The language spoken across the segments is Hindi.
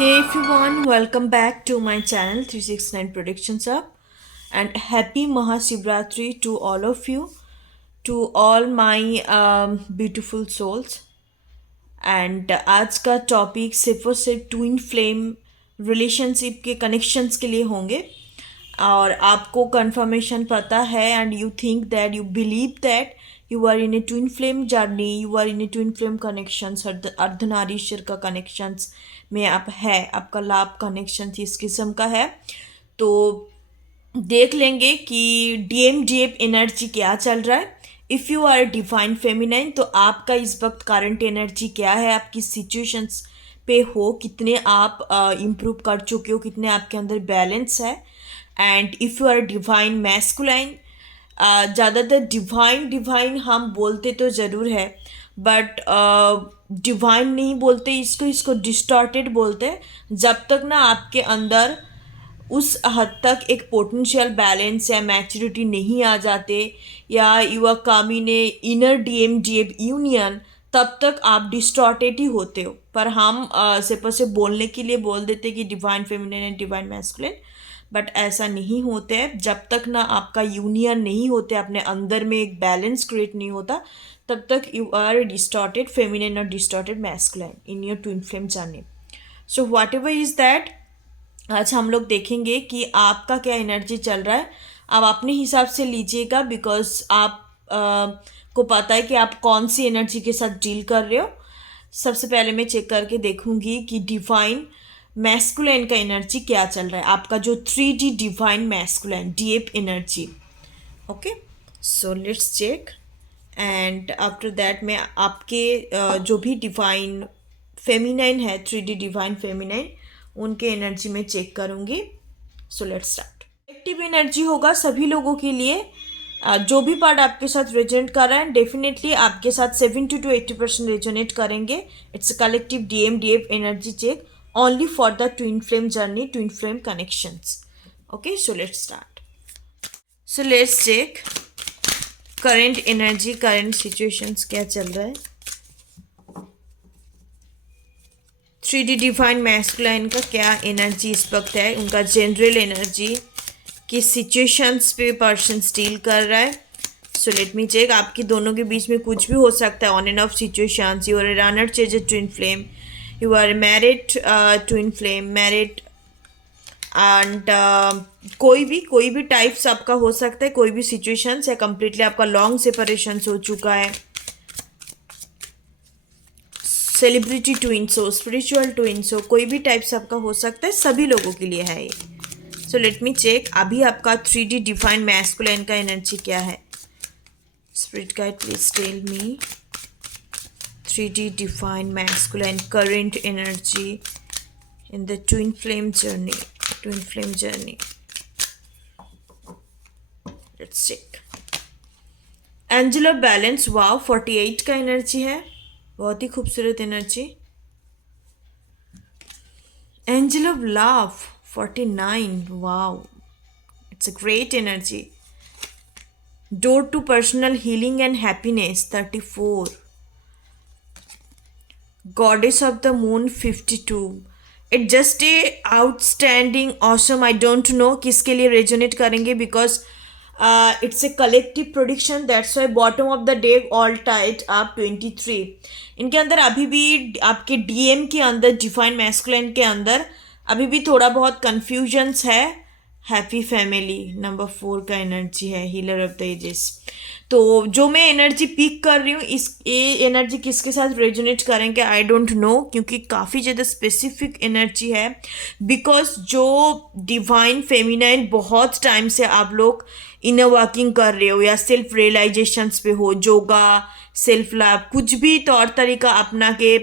Hey everyone, welcome back to my channel 369 Predictions Up and happy Mahashivratri to all of you, to all my beautiful souls. And आज का टॉपिक सिर्फ और सिर्फ ट्विन फ्लेम रिलेशनशिप के कनेक्शंस के लिए होंगे और आपको कंफर्मेशन पता है and you think that you believe that you are in a twin flame journey, you are in a twin flame connections, Ardhanarishvara का कनेक्शंस में आप है, आपका लाभ कनेक्शन इस किस्म का है। तो देख लेंगे कि डीएफ एनर्जी क्या चल रहा है। If you are divine feminine तो आपका इस वक्त करंट एनर्जी क्या है, आपकी सिचुएशंस पे हो, कितने आप इम्प्रूव कर चुके हो, कितने आपके अंदर बैलेंस है। And if you are divine masculine, ज़्यादातर डिवाइन डिवाइन हम बोलते तो ज़रूर है बट डिवाइन नहीं बोलते, इसको डिस्टॉर्टेड बोलते हैं। जब तक ना आपके अंदर उस हद तक एक पोटेंशियल बैलेंस या मैच्योरिटी नहीं आ जाते या you are come in a inner DF union, तब तक आप डिस्टॉर्टेड ही होते हो। पर हम सिर्फ बोलने के लिए बोल देते कि divine feminine and divine masculine, but ऐसा नहीं होता है। जब तक ना आपका यूनियन नहीं होते, अपने अंदर में एक बैलेंस क्रिएट नहीं होता, तब तक यू आर डिस्टॉर्टेड फेमिनिन और distorted masculine in your twin flame journey. So what ever is that, आज हम लोग देखेंगे कि आपका क्या एनर्जी चल रहा है। आप अपने हिसाब से लीजिएगा बिकॉज आप को पता है कि आप कौन सी एनर्जी के साथ डील कर रहे हो। सबसे पहले मैं चेक करके देखूंगी कि डिवाइन मैस्कुलाइन का एनर्जी क्या चल रहा है, आपका जो 3D divine masculine DF energy. Okay, so let's check and after that मैं आपके जो भी डिवाइन फेमिनाइन है, 3D डिवाइन फेमिनाइन, उनके एनर्जी में चेक करूंगी। So let's start. Active energy होगा सभी लोगों के लिए। जो भी पार्ट आपके साथ रेजोनेट कर रहा है डेफिनेटली आपके साथ 70 to 80% रेजोनेट करेंगे। It's collective DF energy check only for the twin flame journey, twin flame connections. Okay, so let's start. So let's check current energy, current situations क्या चल रहा है। 3D डिवाइन मैस्कुलाइन का क्या एनर्जी इस वक्त है, उनका जनरल एनर्जी, किस सिचुएशंस पे पर्सन डील कर रहा है। So let me check. आपकी दोनों के बीच में कुछ भी हो सकता है, on and off situations. You are a runner chase twin flame, you are married twin flame, married and कोई भी टाइप्स आपका हो सकता है, कोई भी सिचुएशंस या कंप्लीटली आपका लॉन्ग सेपरेशन हो चुका है। सेलिब्रिटी ट्विंस हो, स्पिरिचुअल ट्विंस हो, कोई भी टाइप्स आपका हो सकता है, सभी लोगों के लिए है ये। सो लेट मी चेक अभी आपका 3D डिवाइन मैस्कुलाइन का एनर्जी क्या है। Spirit guide please tell me 3D divine masculine current energy in the twin flame journey, twin flame journey. Let's check. Angel of balance, wow, 48 का एनर्जी है, बहुत ही खूबसूरत energy. Angel of love 49, wow, it's a great energy. Door to personal healing and happiness 34, goddess of the moon 52। It just a outstanding awesome. I don't know किसके लिए रेजोनेट करेंगे because it's a collective prediction, that's why bottom of the day all tight आप 23। इनके अंदर अभी भी आपके डीएम के अंदर, डिवाइन मैस्कुलाइन के अंदर अभी भी थोड़ा बहुत कन्फ्यूजन्स है। हैप्पी फैमिली नंबर 4 का एनर्जी है, हीलर ऑफ द एजेस। तो जो मैं एनर्जी पिक कर रही हूँ, ये एनर्जी किसके साथ रेजोनेट करेंगे आई डोंट नो, क्योंकि काफ़ी ज़्यादा स्पेसिफिक एनर्जी है। बिकॉज जो डिवाइन फेमिनाइन बहुत टाइम से आप लोग इनर वर्किंग कर रहे हो या सेल्फ रियलाइजेशंस पे हो, योगा, सेल्फ लव, कुछ भी तौर तरीका अपना के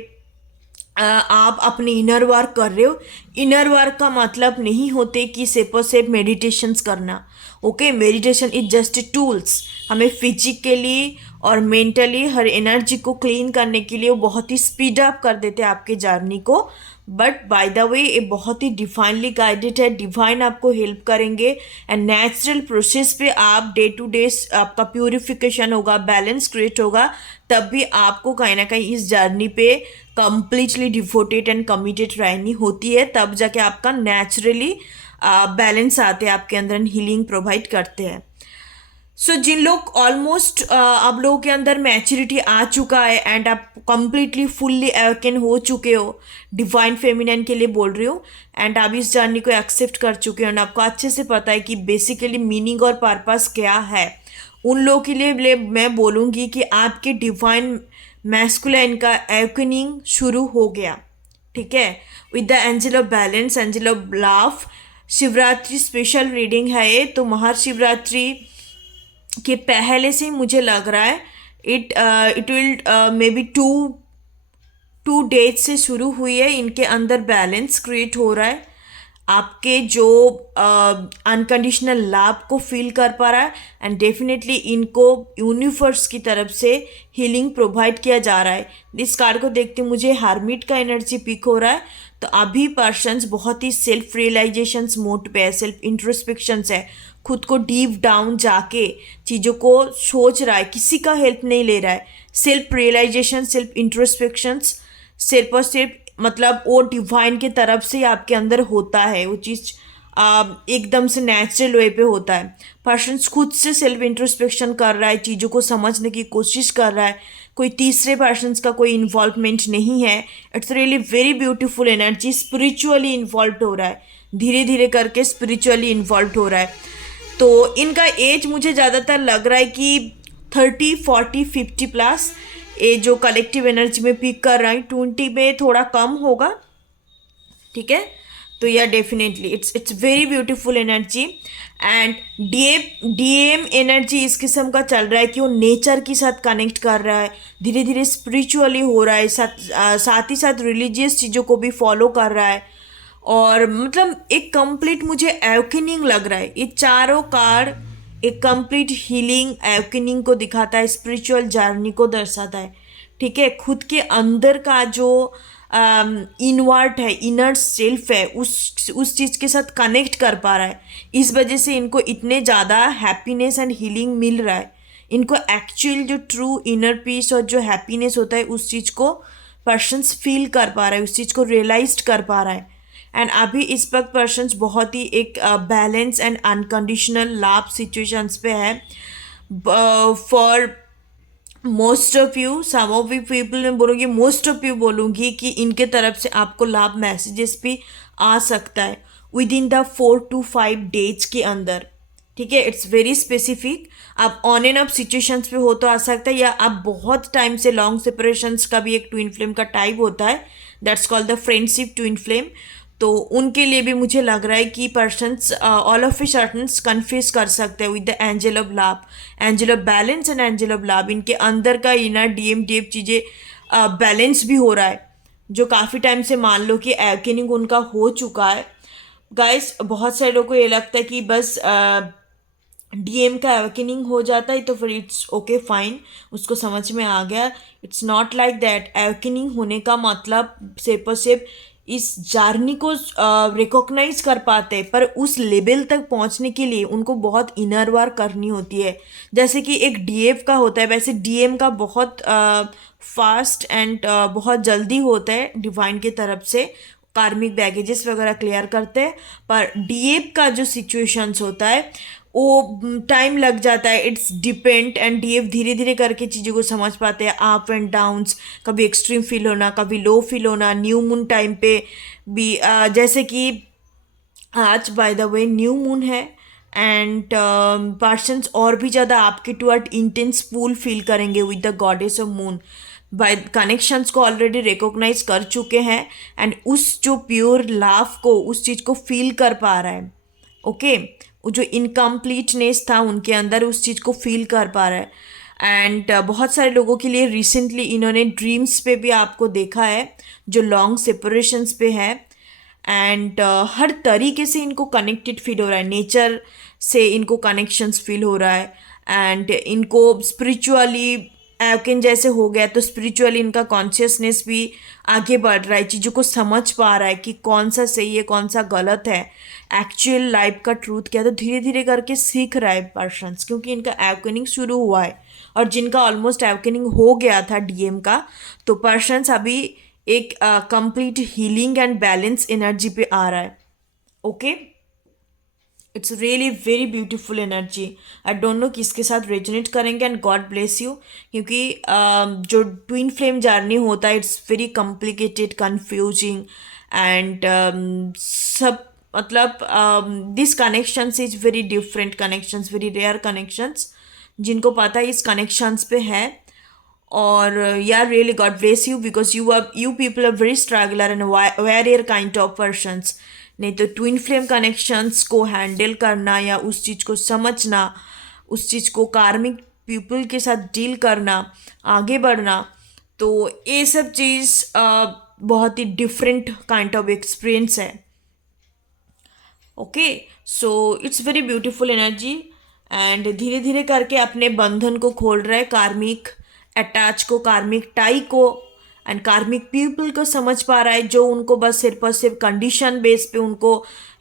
आप अपने इनर वर्क कर रहे हो। इनर वर्क का मतलब नहीं होते कि सिर्फ और सिर्फ मेडिटेशंस करना, okay, meditation is just tools, हमें फिजिकली और मेंटली हर एनर्जी को क्लीन करने के लिए वो बहुत ही स्पीड अप कर देते हैं आपके जर्नी को। बट बाय द वे ये बहुत ही डिवाइनली गाइडेड है, डिवाइन आपको हेल्प करेंगे एंड नेचुरल प्रोसेस पे आप डे टू डे आपका प्यूरिफिकेशन होगा, बैलेंस क्रिएट होगा, तब भी आपको कहीं ना कहीं इस जर्नी पे कंप्लीटली डिवोटेड एंड कमिटेड रहनी होती है, तब जाके आपका नेचुरली बैलेंस आते हैं आपके अंदर एंड हीलिंग प्रोवाइड करते हैं। सो जिन लोग ऑलमोस्ट आप लोगों के अंदर मैच्योरिटी आ चुका है एंड आप कंप्लीटली फुल्ली अवेकन हो चुके हो, डिवाइन फेमिनिन के लिए बोल रही हूँ, एंड आप इस जर्नी को एक्सेप्ट कर चुके हो एंड आपको अच्छे से पता है कि बेसिकली मीनिंग और पर्पस क्या है, उन लोगों के लिए मैं बोलूँगी कि आपके डिवाइन मैस्कुलाइन का अवेकनिंग शुरू हो गया। ठीक है, with the angel of balance, angel of love. Shivratri special reading है ये, तो महाशिवरात्रि के पहले से ही मुझे लग रहा है it will may be two days से शुरू हुई है, इनके अंदर बैलेंस क्रिएट हो रहा है, आपके जो अनकंडीशनल लव को फील कर पा रहा है एंड डेफिनेटली इनको यूनिवर्स की तरफ से हीलिंग प्रोवाइड किया जा रहा है। इस कार्ड को देखते मुझे हार्मिट का एनर्जी पिक हो रहा है, तो अभी पर्सन्स बहुत ही सेल्फ रियलाइजेशंस मोड पे है, सेल्फ इंट्रोस्पेक्शंस है, खुद को डीप डाउन जाके चीज़ों को सोच रहा है, किसी का हेल्प नहीं ले रहा है, सेल्फ रियलाइजेशन, सेल्फ इंट्रोस्पेक्शंस सिर्फ और सिर्फ मतलब वो डिवाइन के तरफ से आपके अंदर होता है, वो चीज़ एकदम से नेचुरल वे पे होता है। पर्सन खुद से सेल्फ इंट्रोस्पेक्शन कर रहा है, चीज़ों को समझने की कोशिश कर रहा है, कोई तीसरे पर्सन्स का कोई इन्वॉल्वमेंट नहीं है। It's really very beautiful energy, spiritually involve हो रहा है, धीरे धीरे करके स्पिरिचुअली इन्वॉल्व हो रहा है। तो इनका एज मुझे ज़्यादातर लग रहा है कि 30, 40, 50 प्लस, ये जो कलेक्टिव एनर्जी में पिक कर रहा है, 20 में थोड़ा कम होगा। ठीक है, तो या definitely it's very beautiful energy and DM energy इस किस्म का चल रहा है कि वो नेचर के साथ कनेक्ट कर रहा है, धीरे धीरे स्पिरिचुअली हो रहा है, साथ ही साथ रिलीजियस चीज़ों को भी फॉलो कर रहा है, और मतलब एक कंप्लीट मुझे अवेकनिंग लग रहा है। ये चारों कार्ड एक कंप्लीट हीलिंग अवेकनिंग को दिखाता है, स्पिरिचुअल जर्नी को दर्शाता है। ठीक है, खुद के अंदर का जो इनवर्ट है, इनर सेल्फ है, उस चीज़ के साथ कनेक्ट कर पा रहा है, इस वजह से इनको इतने ज़्यादा हैप्पीनेस एंड हीलिंग मिल रहा है। इनको एक्चुअल जो ट्रू इनर पीस और जो हैप्पीनेस होता है उस चीज़ को पर्सन्स फील कर पा रहा है, उस चीज़ को रियलाइज कर पा रहा है। एंड अभी इस वक्त पर्सन्स बहुत ही एक balance and unconditional love situations पे है। For most of you, some of you people मैं बोलूँगी, मोस्ट ऑफ यू बोलूँगी कि इनके तरफ से आपको लव मैसेजेस भी आ सकता है with in the 4 to 5 days के अंदर। ठीक है, इट्स वेरी स्पेसिफिक, आप ऑन एंड ऑफ सिचुएशंस पे हो तो आ सकता है, या आप बहुत टाइम से लॉन्ग सेपरेशंस का भी एक ट्विन फ्लेम का टाइप होता है, that's called the friendship twin flame. तो उनके लिए भी मुझे लग रहा है कि persons all of a certains confuse कर सकते हैं with the angel of love, angel of balance and angel of love. इनके अंदर का इनर डीएम चीज़ें बैलेंस भी हो रहा है, जो काफ़ी टाइम से मान लो कि अवेकनिंग उनका हो चुका है। गाइस, बहुत सारे लोगों को ये लगता है कि बस डीएम का अवेकनिंग हो जाता है तो फिर इट्स ओके फाइन, उसको समझ में आ गया। It's not like that. Awakening होने का मतलब सिर्फ और सिर्फ इस जर्नी को रिकॉग्नाइज कर पाते हैं, पर उस लेवल तक पहुंचने के लिए उनको बहुत इनर वर्क करनी होती है। जैसे कि एक डीएफ का होता है, वैसे डीएम का बहुत फास्ट एंड बहुत जल्दी होता है, डिवाइन की तरफ से कार्मिक बैगेजेस वगैरह क्लियर करते हैं। पर डीएफ का जो सिचुएशंस होता है वो टाइम लग जाता है, इट्स डिपेंड, एंड डीएफ धीरे धीरे करके चीज़ों को समझ पाते हैं, अप एंड डाउन्स, कभी एक्सट्रीम फील होना, कभी लो फील होना, न्यू मून टाइम पे भी जैसे कि आज by the way new moon है एंड पर्सन्स और भी ज़्यादा आपके टुवर्ड इंटेंस पुल फील करेंगे with the goddess of moon. By connections को ऑलरेडी रिकॉग्नाइज कर चुके हैं एंड उस जो प्योर लव को, उस चीज़ को फील कर पा रहा है। ओके, वो जो इनकम्प्लीटनेस था उनके अंदर, उस चीज़ को फील कर पा रहा है। एंड बहुत सारे लोगों के लिए रिसेंटली इन्होंने ड्रीम्स पे भी आपको देखा है जो लॉन्ग सेपरेशंस पे है, एंड हर तरीके से इनको कनेक्टेड फील हो रहा है, नेचर से इनको कनेक्शंस फील हो रहा है, एंड इनको स्पिरिचुअली एवकिन जैसे हो गया तो स्पिरिचुअली इनका कॉन्शियसनेस भी आगे बढ़ रहा है, चीज़ों को समझ पा रहा है कि कौन सा सही है कौन सा गलत है, एक्चुअल लाइफ का ट्रूथ क्या है। तो धीरे धीरे करके सीख रहा है पर्सन्स, क्योंकि इनका एवकनिंग शुरू हुआ है, और जिनका ऑलमोस्ट एवकनिंग हो गया था डीएम का, तो पर्सन्स अभी एक complete healing and balance energy पे आ रहा है। Okay, it's really very beautiful energy. I don't know किसके साथ रेजोनेट करेंगे, एंड गॉड ब्लेस यू, क्योंकि जो ट्विन फ्लेम जर्नी होता है it's very complicated, confusing, and सब मतलब this connections is very different connections, very rare connections, जिनको पता है इस कनेक्शंस पे है। और यार really god bless you, because you people are very struggler and warrior kind of persons. नहीं तो ट्विन फ्लेम कनेक्शंस को हैंडल करना या उस चीज़ को समझना, उस चीज़ को कार्मिक पीपल के साथ डील करना, आगे बढ़ना, तो ये सब चीज़ बहुत ही डिफरेंट काइंड ऑफ एक्सपीरियंस है। Okay, so it's very beautiful energy, and धीरे धीरे करके अपने बंधन को खोल रहा है, कार्मिक अटैच को, कार्मिक टाई को, एंड कार्मिक पीपल को समझ पा रहा है, जो उनको बस सिर्फ और सिर्फ कंडीशन बेस पे उनको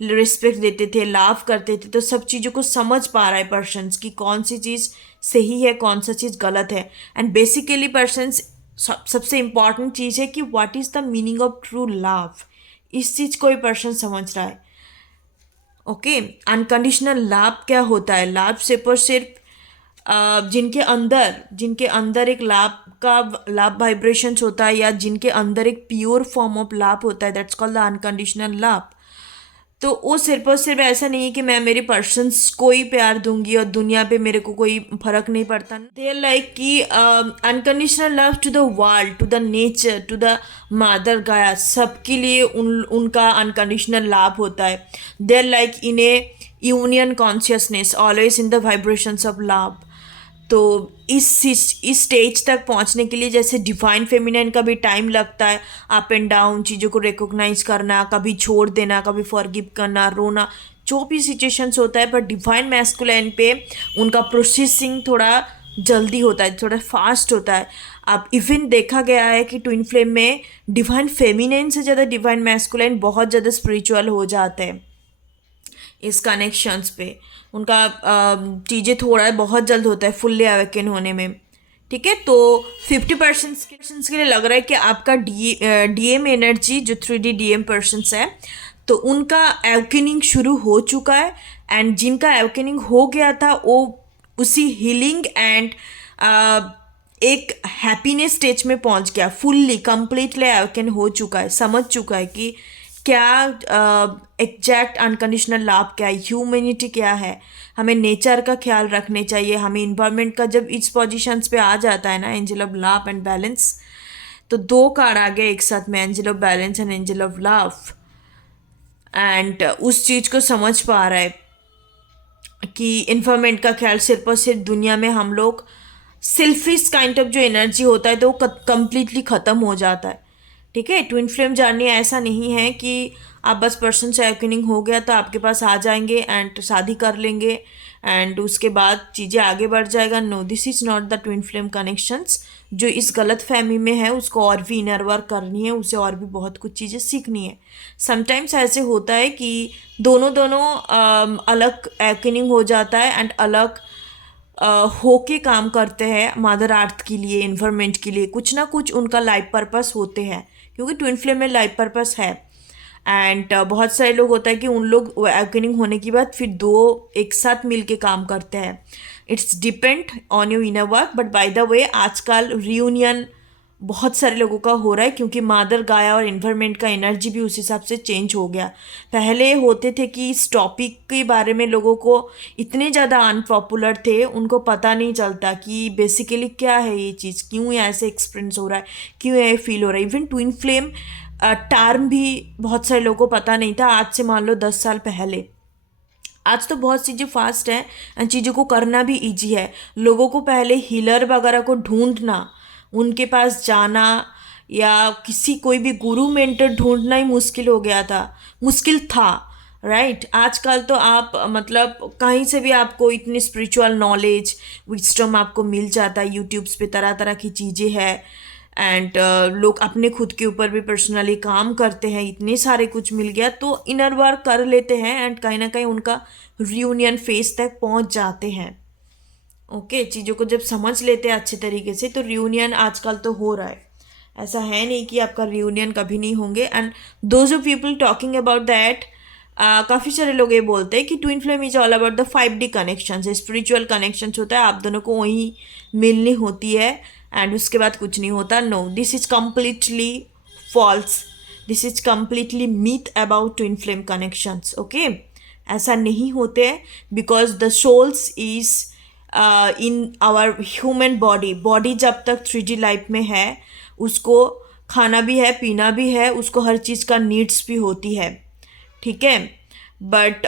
रिस्पेक्ट देते थे, लाव करते थे, तो सब चीज़ों को समझ पा रहा है पर्सन्स की कौन सी चीज़ सही है कौन सा चीज़ गलत है। एंड बेसिकली पर्सन्स सबसे इम्पॉर्टेंट चीज़ है कि what is the meaning of true love, इस चीज़ को ही पर्सन समझ रहा है। ओके, अनकंडीशनल लाभ क्या होता है? लाभ सिर्फ और सिर्फ जिनके अंदर एक लाभ वाइब्रेशंस होता है, या जिनके अंदर एक प्योर फॉर्म ऑफ लाभ होता है, दैट्स कॉल्ड द अनकंडीशनल लाभ। तो वो सिर्फ और सिर्फ ऐसा नहीं है कि मैं मेरे पर्सन्स को ही प्यार दूंगी और दुनिया पे मेरे को कोई फर्क नहीं पड़ता। दे आर लाइक कि unconditional love to the world, to the nature, to the mother Gaia, सबके लिए उनका अनकंडीशनल लाभ होता है। They are like in a union consciousness, always in the vibrations of love. तो इस स्टेज तक पहुंचने के लिए जैसे डिवाइन फेमिनाइन का भी टाइम लगता है, अप एंड डाउन, चीज़ों को रिकॉग्नाइज करना, कभी छोड़ देना, कभी फॉरगिव करना, रोना, जो भी सिचुएशंस होता है, पर डिवाइन मैस्कुलाइन पे उनका प्रोसेसिंग थोड़ा जल्दी होता है, थोड़ा फास्ट होता है। अब इवन देखा गया है कि ट्विन फ्लेम में डिवाइन फेमिनाइन से ज़्यादा डिवाइन मैस्कुलाइन बहुत ज़्यादा स्पिरिचुअल हो जाते हैं इस कनेक्शंस पे। उनका चीज़ें थोड़ा बहुत जल्द होता है फुल्ली अवेकन होने में। ठीक है, तो 50% के लिए लग रहा है कि आपका डीएम एनर्जी, जो 3D डीएम पर्सन्स है, तो उनका एवकनिंग शुरू हो चुका है, एंड जिनका एवकनिंग हो गया था वो उसी हीलिंग एंड एक हैप्पीनेस स्टेज में पहुंच गया, फुल्ली कंप्लीटली एवकन हो चुका है, समझ चुका है कि क्या एग्जैक्ट अनकंडीशनल लाभ क्या है, ह्यूमैनिटी क्या है, हमें नेचर का ख्याल रखने चाहिए, हमें इन्वायरमेंट का। जब इस पोजीशंस पे आ जाता है ना angel of love and balance, तो दो कार्ड आ गए एक साथ में, angel of balance and angel of love, and उस चीज़ को समझ पा रहा है कि इन्वायरमेंट का ख्याल सिर्फ और सिर्फ दुनिया में हम लोग सेल्फिश काइंड ऑफ जो एनर्जी होता है तो वो कंप्लीटली ख़त्म हो जाता है। ठीक है, ट्विन फ्लेम जर्नी ऐसा नहीं है कि आप बस पर्सन से अवेकनिंग हो गया तो आपके पास आ जाएंगे एंड शादी कर लेंगे एंड उसके बाद चीज़ें आगे बढ़ जाएगा। No, this is not the twin flame connections. जो इस गलत फहमी में है उसको और भी इनर वर्क करनी है, उसे और भी बहुत कुछ चीज़ें सीखनी है। समटाइम्स ऐसे होता है कि दोनों दोनों अलग अवेकनिंग हो जाता है एंड अलग होके काम करते हैं मदर अर्थ के लिए, इन्वायरमेंट के लिए, कुछ ना कुछ उनका लाइफ पर्पस होते हैं, क्योंकि ट्विन फ्लेम में लाइफ पर्पस है। एंड बहुत सारे लोग होता है कि उन लोग अवेकनिंग होने के बाद फिर दो एक साथ मिल के काम करते हैं। It's depend on your inner work. But by the वे आजकल रियूनियन बहुत सारे लोगों का हो रहा है, क्योंकि मादर गाया और इन्वायरमेंट का एनर्जी भी उस हिसाब से चेंज हो गया। पहले होते थे कि इस टॉपिक के बारे में लोगों को इतने ज़्यादा अनपॉपुलर थे, उनको पता नहीं चलता कि बेसिकली क्या है ये चीज़, क्यों ये ऐसे एक्सपीरियंस हो रहा है, क्यों ये फील हो रहा है। इवन ट्विन फ्लेम टर्म भी बहुत सारे लोगों को पता नहीं था, आज से मान लो 10 साल पहले। आज तो बहुत चीज़ें फास्ट हैं एंड चीज़ों को करना भी इजी है। लोगों को पहले हीलर वगैरह को ढूंढना, उनके पास जाना, या किसी कोई भी गुरु मेंटर ढूंढना ही मुश्किल था, राइट। आजकल तो आप मतलब कहीं से भी आपको इतनी स्पिरिचुअल नॉलेज, विजडम आपको मिल जाता है। यूट्यूब्स पे तरह तरह की चीज़ें हैं, एंड लोग अपने खुद के ऊपर भी पर्सनली काम करते हैं। इतने सारे कुछ मिल गया तो इनर वर्क कर लेते हैं, एंड कहीं ना कहीं उनका रियूनियन फेज तक पहुंच जाते हैं। ओके, चीज़ों को जब समझ लेते हैं अच्छे तरीके से तो रियूनियन आजकल तो हो रहा है। ऐसा है नहीं कि आपका रियूनियन कभी नहीं होंगे। And those of people talking about that, काफ़ी सारे लोग ये बोलते हैं कि twin flame is all about the 5D connection, spiritual connection होता है, आप दोनों को वहीं मिलनी होती है एंड उसके बाद कुछ नहीं होता। No, this is completely false, this is completely myth about twin flame connections. Okay, ऐसा नहीं होते हैं, because the souls is in our human body जब तक 3D लाइफ में है, उसको खाना भी है, पीना भी है, उसको हर चीज़ का नीड्स भी होती है, ठीक है। बट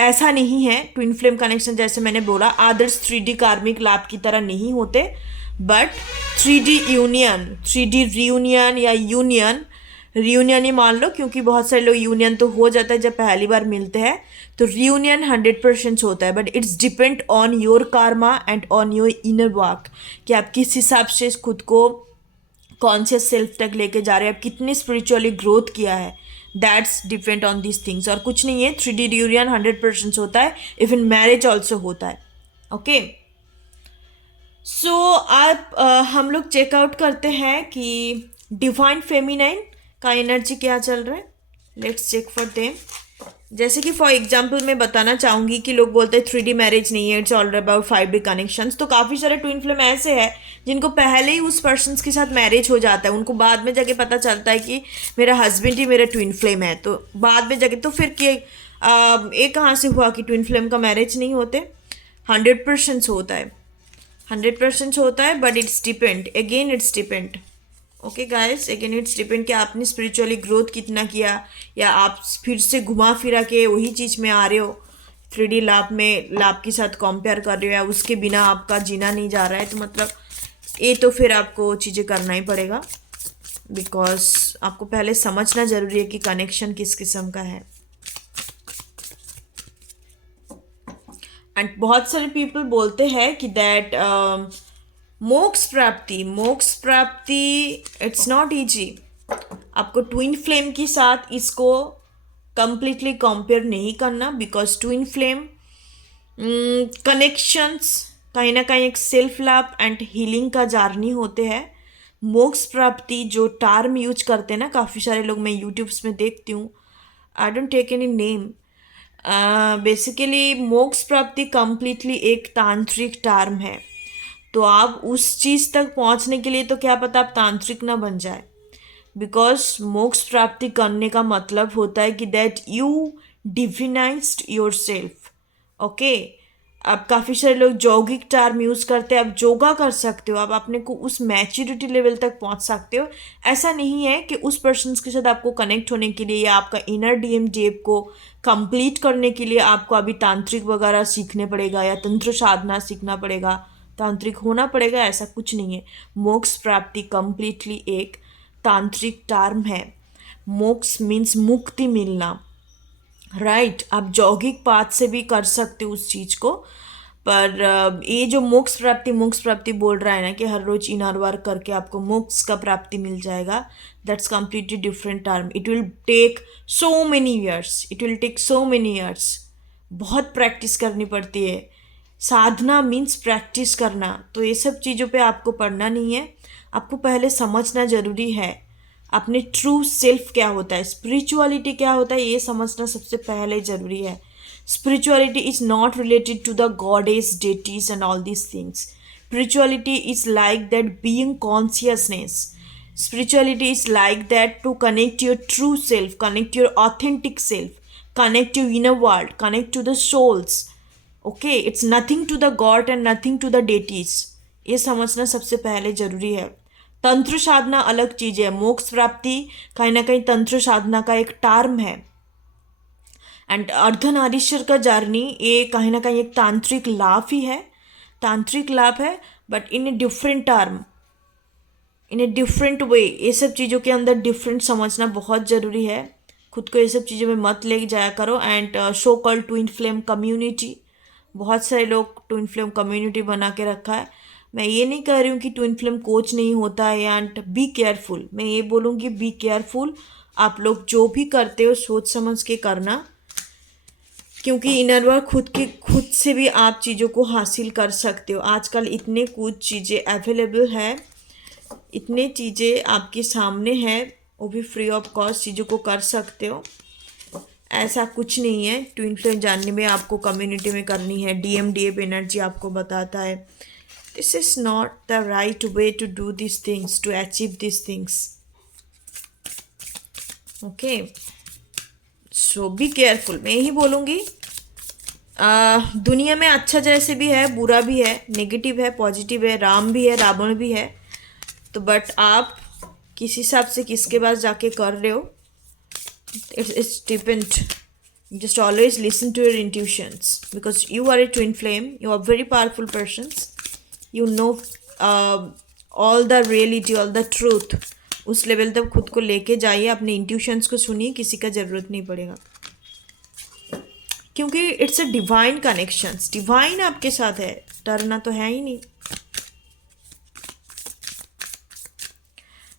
ऐसा नहीं है, ट्विन फ्लेम कनेक्शन जैसे मैंने बोला आदर्श 3D कार्मिक लाभ की तरह नहीं होते, but 3D union, 3D reunion या यूनियन, रियूनियन ही मान लो, क्योंकि बहुत सारे लोग यूनियन तो हो जाता है जब पहली बार मिलते हैं, तो रियूनियन 100% होता है। But it's depend on your Karma and on your inner work, कि आप किस हिसाब से खुद को कॉन्शियस सेल्फ तक लेके जा रहे हैं, आप कितनी स्पिरिचुअली ग्रोथ किया है, that's depend on this things. और कुछ नहीं है, 3D रियूनियन 100% होता है, इवन मैरिज ऑल्सो होता है। ओके, सो आप हम लोग चेकआउट करते हैं कि डिवाइन फेमिनाइन का एनर्जी क्या चल रहा है। Let's check for them. जैसे कि फॉर एग्जाम्पल मैं बताना चाहूँगी कि लोग बोलते हैं 3D मैरिज नहीं है, it's all about 5D connections. तो काफ़ी सारे ट्विन फ्लेम ऐसे हैं जिनको पहले ही उस पर्सन के साथ मैरिज हो जाता है, उनको बाद में जाके पता चलता है कि मेरा हस्बैंड ही मेरा ट्विन फ्लेम है, तो बाद में जाके तो फिर ये कहाँ से हुआ कि ट्विन फ्लेम का मैरिज नहीं होते। 100% होता है, 100% होता है, but it's depend, again it's depend. Okay guys, again it's depend कि आपने स्पिरिचुअली ग्रोथ कितना किया, या आप फिर से घुमा फिरा के वही चीज़ में आ रहे हो, 3D लाभ के साथ कंपेयर कर रहे हो, या उसके बिना आपका जीना नहीं जा रहा है। तो मतलब ये तो फिर आपको चीज़ें करना ही पड़ेगा, बिकॉज आपको पहले समझना ज़रूरी है कि कनेक्शन किस किस्म का है। एंड बहुत सारे पीपल बोलते हैं कि दैट मोक्ष प्राप्ति इट्स नॉट इजी। आपको ट्विन फ्लेम के साथ इसको कंप्लीटली कंपेयर नहीं करना, बिकॉज ट्विन फ्लेम कनेक्शंस कहीं ना कहीं एक सेल्फ लव एंड हीलिंग का जर्नी होते हैं। मोक्ष प्राप्ति जो टर्म यूज करते हैं ना काफ़ी सारे लोग, मैं यूट्यूब्स में देखती हूँ, I don't take any name. Basically मोक्ष प्राप्ति कंप्लीटली एक तांत्रिक टर्म है। तो आप उस चीज़ तक पहुंचने के लिए तो क्या पता आप तांत्रिक ना बन जाए, बिकॉज मोक्ष प्राप्ति करने का मतलब होता है कि that you divinised your self. Okay, अब काफ़ी सारे लोग यौगिक टर्म यूज़ करते हैं, आप योगा कर सकते हो, आप अपने को उस मैच्योरिटी लेवल तक पहुंच सकते हो। ऐसा नहीं है कि उस पर्सन के साथ आपको कनेक्ट होने के लिए या आपका इनर DMDF को कंप्लीट करने के लिए आपको अभी तांत्रिक वगैरह सीखने पड़ेगा या तंत्र साधना सीखना पड़ेगा, तांत्रिक होना पड़ेगा, ऐसा कुछ नहीं है। मोक्ष प्राप्ति कंप्लीटली एक तांत्रिक टर्म है। मोक्ष मीन्स मुक्ति मिलना, राइट। आप यौगिक पाथ से भी कर सकते हो उस चीज़ को, पर ये जो मोक्ष प्राप्ति बोल रहा है ना कि हर रोज इनर वर्क करके आपको मोक्ष का प्राप्ति मिल जाएगा, that's completely different term. It will take so many years, बहुत प्रैक्टिस करनी पड़ती है। साधना मीन्स प्रैक्टिस करना, तो ये सब चीज़ों पे आपको पढ़ना नहीं है, आपको पहले समझना ज़रूरी है अपने ट्रू सेल्फ क्या होता है, स्पिरिचुअलिटी क्या होता है, ये समझना सबसे पहले ज़रूरी है। Spirituality is not related to the goddess, deities and all these things. Spirituality is like that being consciousness. Spirituality is like that, to connect your true self, connect your authentic self, connect your inner world, connect to the souls. Okay, it's nothing to the God and nothing to the deities. ये समझना सबसे पहले जरूरी है। तंत्र साधना अलग चीज है, मोक्ष प्राप्ति कहीं ना कहीं तंत्र साधना का एक टर्म है। एंड अर्धनारीश्वर का जर्नी ये कहीं ना कहीं एक तांत्रिक लाभ ही है, तांत्रिक लाभ है, but in a different term, in a different way. ये सब चीज़ों के अंदर डिफरेंट समझना बहुत ज़रूरी है। खुद को ये सब चीज़ों में मत ले जाया करो। And show call twin flame community, बहुत सारे लोग ट्विन फ्लेम कम्युनिटी बना के रखा है। मैं ये नहीं कह रही हूँ कि ट्विन फ्लेम कोच नहीं होता है। एंड बी केयरफुल, मैं ये बोलूँगी बी केयरफुल। आप लोग जो भी करते हो सोच समझ के करना, क्योंकि इनर वर्क खुद से भी आप चीज़ों को हासिल कर सकते हो। आजकल इतने कुछ चीज़ें अवेलेबल है, इतने चीज़ें आपके सामने है, वो भी फ्री ऑफ कॉस्ट चीज़ों को कर सकते हो। ऐसा कुछ नहीं है ट्विन फ्लेम जानने में आपको कम्युनिटी में करनी है। डीएफ एनर्जी आपको बताता है this is not the right way to do this things, to achieve this things. Okay, so be careful. मैं यही बोलूँगी, दुनिया में अच्छा जैसे भी है बुरा भी है, नेगेटिव है पॉजिटिव है, राम भी है रावण भी है। तो बट आप किस हिसाब से किसके पास जाके कर रहे हो, it's depend. Just always listen to your intuitions because you are a twin flame. You are very powerful persons. You know all the reality, all the truth. उस लेवल तक खुद को लेके जाइए, अपने इंट्यूशंस को सुनिए, किसी का ज़रूरत नहीं पड़ेगा, क्योंकि it's a divine connections. Divine आपके साथ है, डरना तो है ही नहीं।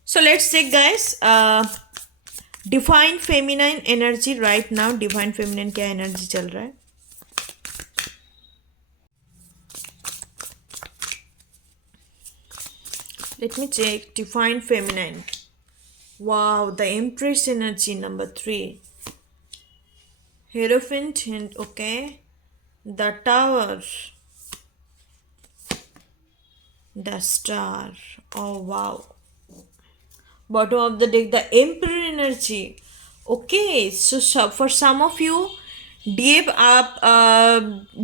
So let's check guys, divine feminine energy right now. Divine feminine क्या एनर्जी चल रहा है? Let me check divine feminine. Wow, the empress energy number 3, Hierophant and okay, the Tower, the Star. Oh wow, bottom of the deck, the Emperor energy. Okay, so for some of you DF आप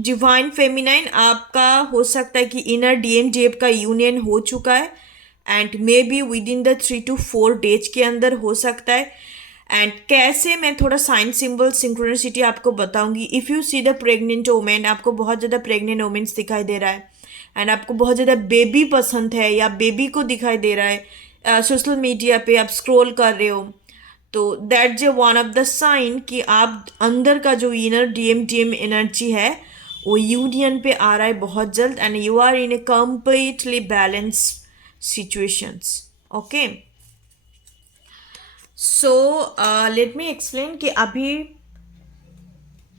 डिवाइन फेमिनाइन आपका हो सकता है कि इनर डीएम डीएफ का यूनियन हो चुका है and may be with in the 3 to 4 days के अंदर हो सकता है। एंड कैसे, मैं थोड़ा साइन सिंबल सिंक्रोनिसिटी आपको बताऊंगी। If you see the pregnant women, आपको बहुत ज़्यादा प्रेग्नेंट वोमेन्स दिखाई दे रहा है एंड आपको बहुत ज़्यादा बेबी पसंद है या बेबी को दिखाई दे रहा है, सोशल मीडिया पे आप स्क्रॉल कर रहे हो, तो that's one of the sign कि आप अंदर का जो इनर डीएम एनर्जी है वो यूनियन पे आ रहा है बहुत जल्द and you are in a completely balance situations. Okay, so let me explain कि अभी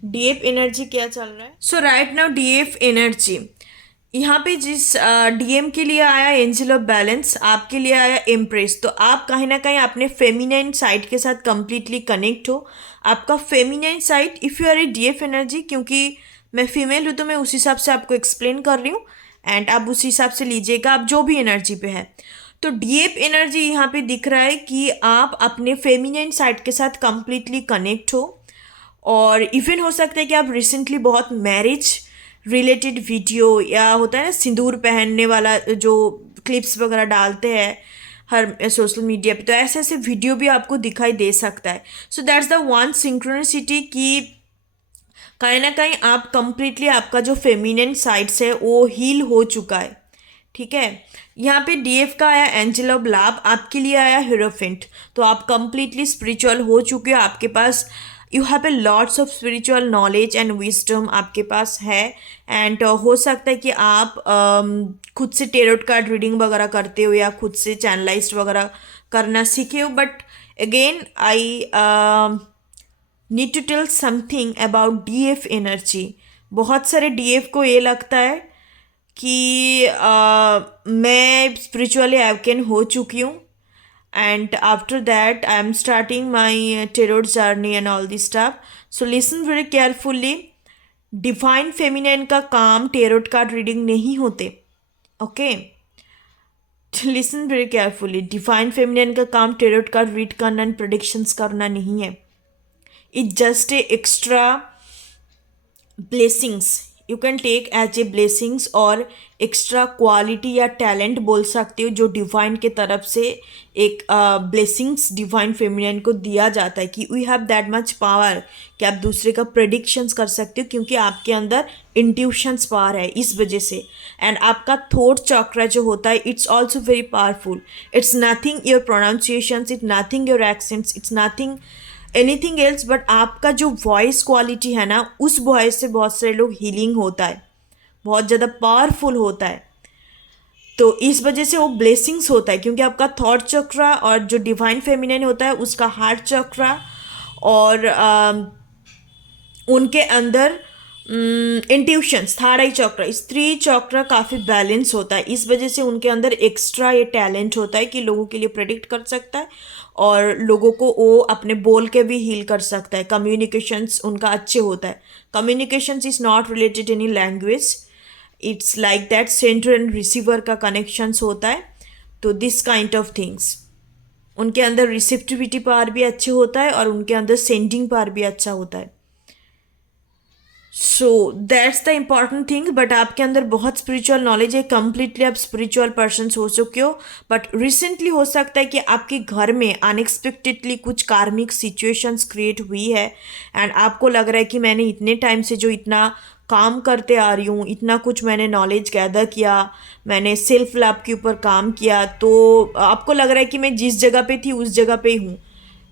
डीएफ एनर्जी क्या चल रहा है। So right now DF energy यहाँ पे जिस डीएम के लिए आया एंजल ऑफ बैलेंस, आपके लिए आया एम्प्रेस। तो आप कहीं ना कहीं अपने फेमिनाइन साइड के साथ कंप्लीटली कनेक्ट हो। आपका feminine side, if you are a DF energy, क्योंकि मैं फीमेल हूँ तो मैं उस हिसाब से आपको एक्सप्लेन कर रही हूँ एंड आप उस हिसाब से लीजिएगा, आप जो भी एनर्जी पे है। तो डीएफ एनर्जी यहाँ पे दिख रहा है कि आप अपने फेमिनाइन साइड के साथ कंप्लीटली कनेक्ट हो और इवन हो सकता है कि आप रिसेंटली बहुत मैरिज रिलेटेड वीडियो या होता है ना सिंदूर पहनने वाला जो क्लिप्स वगैरह डालते हैं हर सोशल मीडिया पे, तो ऐसे ऐसे वीडियो भी आपको दिखाई दे सकता है। So that's the one synchronicity कि कहीं ना कहीं आप कंप्लीटली आपका जो फेमिनिन साइड्स है वो हील हो चुका है। ठीक है, यहाँ पे डीएफ का आया एंजल ऑफ लव, आपके लिए आया हीरोफेंट। तो आप कंप्लीटली स्पिरिचुअल हो चुके हो, आपके पास you have a lots of spiritual knowledge and wisdom आपके पास है। एंड हो सकता है कि आप खुद से टेरोट कार्ड रीडिंग वगैरह करते हो या खुद से चैनलाइज्ड वगैरह करना सीखे हो। But again I need to tell something about DF energy. बहुत सारे डीएफ को ये लगता है कि मैं स्पिरिचुअली अवेकन हो चुकी हूँ and after that I am starting my tarot journey and all this stuff. So listen very carefully. Divine feminine का काम टेरोट कार्ड रीडिंग नहीं होते। Okay, listen very carefully. Divine feminine का काम टेरोट कार्ड रीड करना एंड प्रेडिक्शंस करना नहीं है। It just a extra blessings you can take as a blessings और एक्स्ट्रा क्वालिटी या टैलेंट बोल सकते हो जो डिवाइन के तरफ से एक ब्लेसिंग्स डिवाइन फेमिनिन को दिया जाता है कि we have that much power कि आप दूसरे का प्रेडिक्शंस कर सकते हो क्योंकि आपके अंदर इंट्यूशंस पावर है इस वजह से। एंड आपका थॉट चक्र जो होता है it's also very powerful. It's nothing your pronunciations, it's nothing your accents, it's nothing anything else, but आपका जो वॉइस क्वालिटी है ना उस वॉइस से बहुत सारे लोग हीलिंग होता है, बहुत ज़्यादा पावरफुल होता है। तो इस वजह से वो ब्लेसिंग्स होता है क्योंकि आपका थॉट चक्र और जो डिवाइन फेमिनिन होता है उसका हार्ट चक्र और उनके अंदर इंट्यूशंस थर्ड आई चक्र, स्त्री चक्र काफ़ी बैलेंस होता है। इस वजह से उनके अंदर एक्स्ट्रा ये टैलेंट होता है कि लोगों के लिए प्रेडिक्ट कर सकता है और लोगों को वो अपने बोल के भी हील कर सकता है। कम्युनिकेशंस उनका अच्छे होता है। Communications is not related any language, it's like that sender and receiver का कनेक्शंस होता है। तो दिस काइंड ऑफ थिंग्स उनके अंदर रिसेप्टिविटी पावर भी अच्छे होता है और उनके अंदर सेंडिंग पावर भी अच्छा होता है। So that's the important thing. But आपके अंदर बहुत स्पिरिचुअल नॉलेज है, कम्प्लीटली आप स्पिरिचुअल पर्सन हो चुके हो। बट रिसेंटली हो सकता है कि आपके घर में अनएक्सपेक्टेडली कुछ कार्मिक सिचुएशंस क्रिएट हुई है एंड आपको लग रहा है कि मैंने इतने टाइम से जो इतना काम करते आ रही हूँ, इतना कुछ मैंने नॉलेज गैदर किया, मैंने सेल्फ लव के ऊपर काम किया, तो आपको लग रहा है कि मैं जिस जगह पे थी उस जगह पे ही हूँ।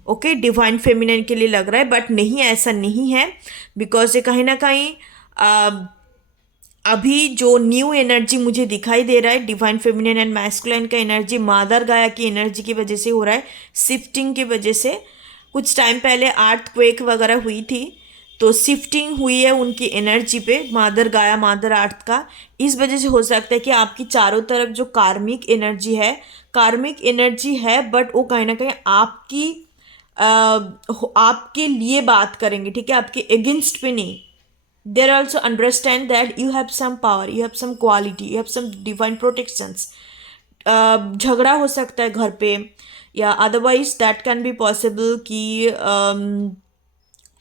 ओके, डिवाइन फेमिनिन के लिए लग रहा है, बट नहीं, ऐसा नहीं है। बिकॉज ये कहीं ना कहीं अभी जो न्यू एनर्जी मुझे दिखाई दे रहा है डिवाइन फेमिनिन एंड मैस्कुलाइन का एनर्जी मादर गाया की एनर्जी की वजह से हो रहा है, शिफ्टिंग की वजह से। कुछ टाइम पहले अर्थक्वेक वगैरह हुई थी तो शिफ्टिंग हुई है उनकी एनर्जी पे, मादर गाया मदर अर्थ का। इस वजह से हो सकता है कि आपकी चारों तरफ जो कार्मिक एनर्जी है बट वो कहीं ना कहीं आपके लिए बात करेंगे, ठीक है, आपके अगेंस्ट पे नहीं। There also understand that you have some power, you have some quality, you have some divine protections. झगड़ा हो सकता है घर पे या otherwise that can be possible कि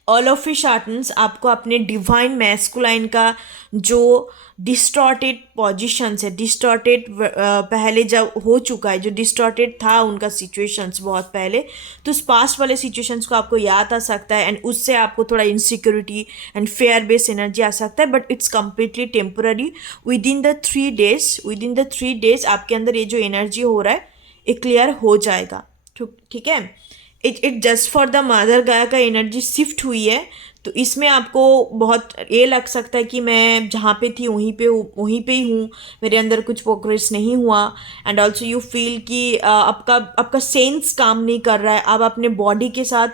ऑल ऑफ ए शार्टन्स आपको अपने डिवाइन मैस्कुलाइन का जो डिस्टॉर्टेड पोजीशंस है, डिस्टॉर्टेड पहले जब हो चुका है, जो डिस्टॉर्टेड था उनका सिचुएशंस बहुत पहले, तो उस पास्ट वाले सिचुएशंस को आपको याद आ सकता है एंड उससे आपको थोड़ा insecurity and fear base energy आ सकता है। But it's completely temporary. Within the 3 days आपके अंदर ये जो एनर्जी हो रहा है ये क्लियर हो जाएगा। ठीक है, it just for the mother गाया का एनर्जी शिफ्ट हुई है तो इसमें आपको बहुत ये लग सकता है कि मैं जहाँ पे थी वहीं पे ही हूँ, मेरे अंदर कुछ प्रोग्रेस नहीं हुआ। एंड ऑल्सो यू फील कि आपका सेंस काम नहीं कर रहा है, आप अपने बॉडी के साथ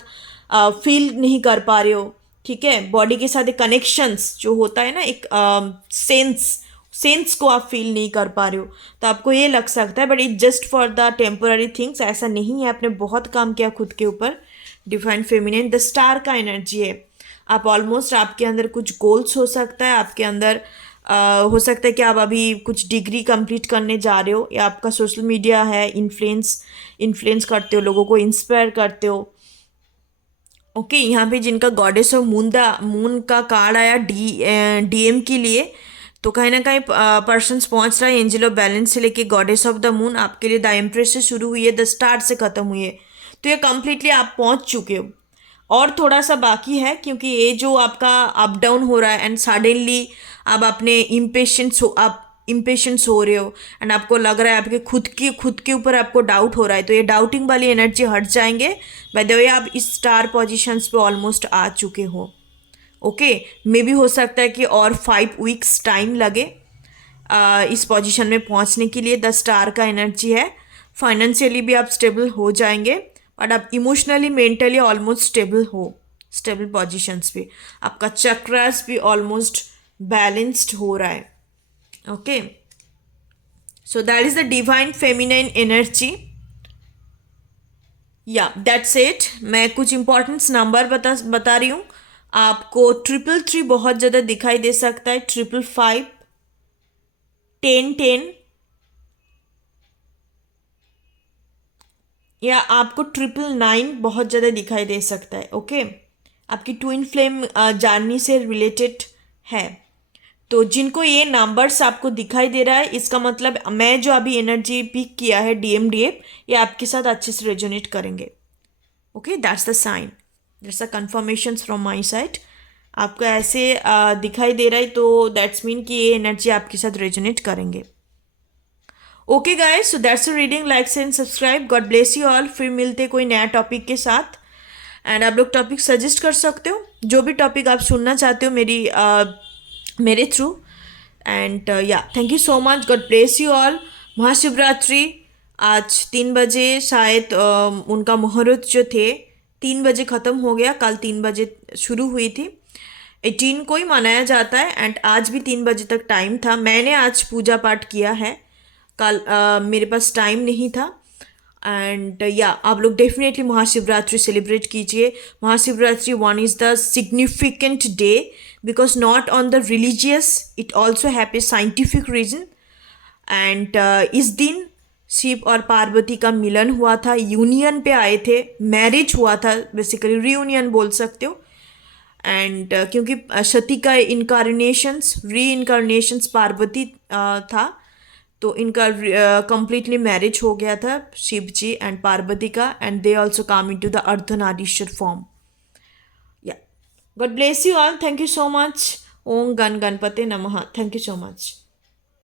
फील नहीं कर पा रहे हो। ठीक है, बॉडी के साथ एक कनेक्शंस जो होता है ना, एक सेंस को आप फील नहीं कर पा रहे हो, तो आपको ये लग सकता है। But it just for the temporary things, ऐसा नहीं है। आपने बहुत काम किया खुद के ऊपर। डिवाइन फेमिनिन द स्टार का एनर्जी है। आप ऑलमोस्ट, आपके अंदर कुछ गोल्स हो सकता है, आपके अंदर हो सकता है कि आप अभी कुछ डिग्री कंप्लीट करने जा रहे हो या आपका सोशल मीडिया है, इन्फ्लुएंस करते हो, लोगों को इंस्पायर करते हो। ओके, यहाँ पे जिनका गॉडेस ऑफ मून का कार्ड आया डीएम के लिए, तो कहीं ना कहीं पर्सन्स पहुंच रहा है एंजल ऑफ बैलेंस से लेके गॉडेस ऑफ द मून। आपके लिए द एम्प्रेस से शुरू हुई है, द स्टार से खत्म हुई है, तो ये कम्प्लीटली आप पहुंच चुके हो। और थोड़ा सा बाकी है क्योंकि ये जो आपका अप डाउन हो रहा है एंड सडनली आप अपने इम्पेशेंस हो रहे हो एंड आपको लग रहा है आपके खुद के ऊपर आपको डाउट हो रहा है, तो ये डाउटिंग वाली एनर्जी हट जाएंगे। बाय द वे आप इस स्टार पोजीशंस पे ऑलमोस्ट आ चुके हो। ओके, मे भी हो सकता है कि और 5 वीक्स टाइम लगे इस पोजीशन में पहुंचने के लिए। द स्टार का एनर्जी है। फाइनेंशियली भी आप स्टेबल हो जाएंगे बट आप emotionally mentally almost stable positions पे। आपका चक्रास भी ऑलमोस्ट बैलेंस्ड हो रहा है। Okay, so that is the divine feminine energy. या दैट्स इट। मैं कुछ इंपॉर्टेंट नंबर बता रही हूँ आपको। 333 बहुत ज़्यादा दिखाई दे सकता है, 555, 1010, या आपको 999 बहुत ज़्यादा दिखाई दे सकता है। ओके, आपकी ट्विन फ्लेम जर्नी से रिलेटेड है। तो जिनको ये नंबर्स आपको दिखाई दे रहा है, इसका मतलब मैं जो अभी एनर्जी पिक किया है DMDF, ये आपके साथ अच्छे से रेजोनेट करेंगे. Okay, that's the sign, that's the confirmation from my side. आपको ऐसे दिखाई दे रहा है तो दैट्स मीन कि ये एनर्जी आपके साथ रेजोनेट करेंगे. Okay guys, so that's reading. Like and subscribe. God bless you all. फिर मिलते कोई नया टॉपिक के साथ. एंड आप लोग टॉपिक सजेस्ट कर सकते हो, जो भी टॉपिक आप सुनना चाहते हो मेरे थ्रू. एंड या, thank you so much. God bless you all. Mahashivratri आज 3 बजे शायद उनका मुहूर्त जो थे 3 बजे ख़त्म हो गया. कल 3 बजे शुरू हुई थी. 18 को ही मनाया जाता है एंड आज भी 3 बजे तक टाइम था. मैंने आज पूजा पाठ किया है. कल मेरे पास टाइम नहीं था. एंड या, आप लोग डेफिनेटली महाशिवरात्रि सेलिब्रेट कीजिए. Mahashivratri one is the significant day because not on the religious, it also have a scientific reason. And इस दिन शिव और पार्वती का मिलन हुआ था, यूनियन पे आए थे, मैरिज हुआ था, बेसिकली रियूनियन बोल सकते हो. एंड क्योंकि सती का री इनकारनेशंस पार्वती था, तो इनका कंप्लीटली मैरिज हो गया था शिव जी एंड पार्वती का. And they also come into the Ardhanarishvara form. Yeah, God bless you all. Thank you so much. ओम गण गणपते नमः. Thank you so much.